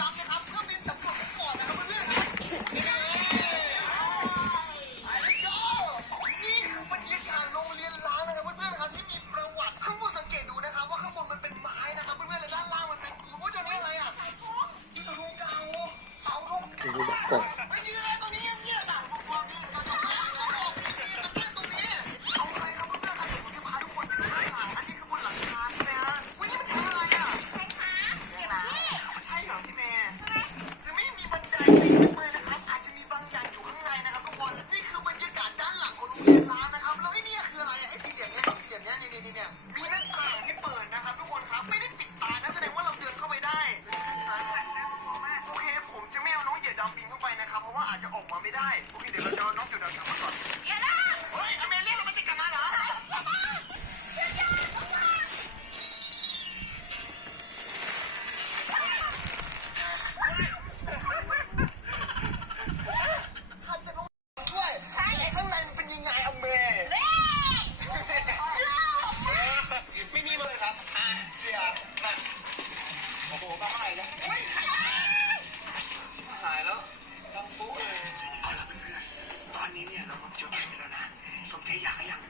ดำนะครับเครื่องบินสำรวจก่อนนะครับเพื่อนๆนี่คือบรรยากาศโรงเรียนร้างนะครับเพื่อนๆครับที่มีประวัติข้างบนสังเกตดูนะครับว่าข้างบนมันเป็นไม้นะครับเพื่อนๆและด้านล่างมันเป็นปูนว่าจะเรียกอะไรอ่ะเสาธงเก่าเสาธงเก่าไม่ยืนตรงนี้เงียบๆนะตรงนี้เอาใครครับเพื่อนๆครับผมจะพาทุกคนไปดูด้านหลังอันนี้คือบนหลังคาใช่ไหมฮะวันนี้มันทำอะไรอ่ะใช่เหรอพี่เมย์คือไม่มีบันไดปีนขึ้นไปนะครับอาจจะมีบางอย่างอยู่ข้างในนะครับทุกคนนี่คือบรรยากาศด้านหลังของโรงเรียนร้างนะครับแล้วไอ้นี่คืออะไรไอ้สี่เหลี่ยมเนี้ยสี่เหลี่ยมเนี้ยนี่มีหน้าต่างที่เปิดนะครับทุกคนครับไม่ได้ปิดตานะแสดงว่าเราเดินเข้าไปได้โอเคผมจะไม่เอาน้องเหยียดดำปีนเข้าไปนะครับเพราะว่าอาจจะออกมาไม่ได้โอเคเดี๋ยวเราจะเอาน้องเหยียดดำกลับมาก่อนเฮ้ยอเมเลียเรามันจะกลับมาเหรอด้วยไอ้ข้างในมันเป็นยังไงอเมไม่มีเลยครับเสียมาโอ้โหบ้าอะไรนะหายแล้วดังปุ๊เลยเอาละเพื่อนๆตอนนี้เนี่ยเราหมดจุดหมายไปแล้วนะสมใจอยากยัง